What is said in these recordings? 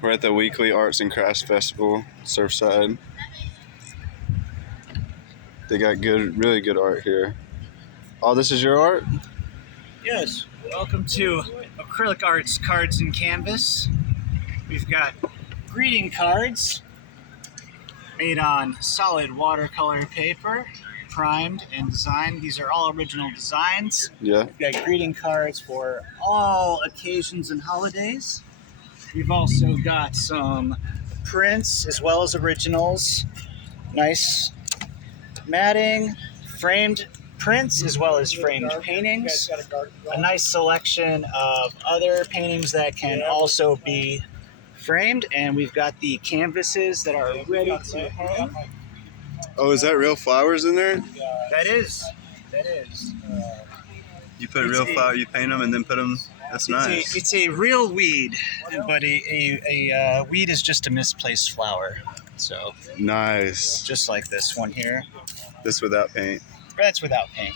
We're at the weekly Arts and Crafts Festival, Surfside. They got really good art here. Oh, this is your art? Yes. Welcome to Acrylic Arts Cards and Canvas. We've got greeting cards made on solid watercolor paper, primed and designed. These are all original designs. Yeah. We've got greeting cards for all occasions and holidays. We've also got some prints as well as originals. Nice matting, framed prints as well as framed paintings. A nice selection of other paintings that can also be framed, and we've got the canvases that are ready to hang. Oh, is that real flowers in there? That is. You put real flower, you paint them and then put them. That's nice. It's a real weed, but a weed is just a misplaced flower. So Nice. just like this one here. This without paint. That's without paint.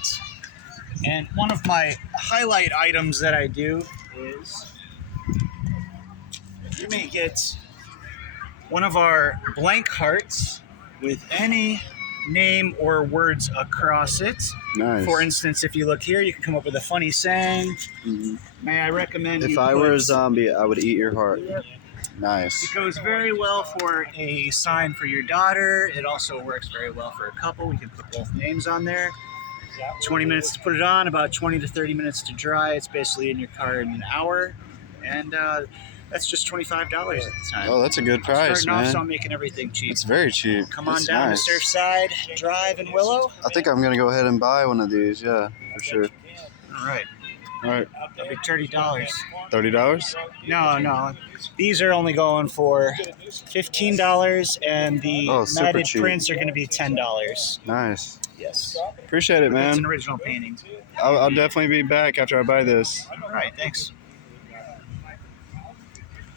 And one of my highlight items that I do is you may get one of our blank hearts with any name or words across it. Nice. For instance, if you look here, you can come up with a funny saying. Mm-hmm. May I recommend If I were a zombie, I would eat your heart. Nice. It goes very well for a sign for your daughter. It also works very well for a couple. We can put both names on there. 20 minutes to put it on, about 20 to 30 minutes to dry. It's basically in your card in an hour. And that's just $25 at the time. Oh, that's a good price, Starting off, man. so I'm making everything cheap. It's very cheap. Come on That's down nice. to Surfside Drive in Willow. I think I'm gonna go ahead and buy one of these. Yeah, for sure. All right. All right. That'll be $30. $30. No. These are only going for $15, and the Super matted cheap. prints are going to be $10. Nice. Yes. Appreciate it, It's an man. original painting. I'll definitely be back after I buy this. All right. Thanks.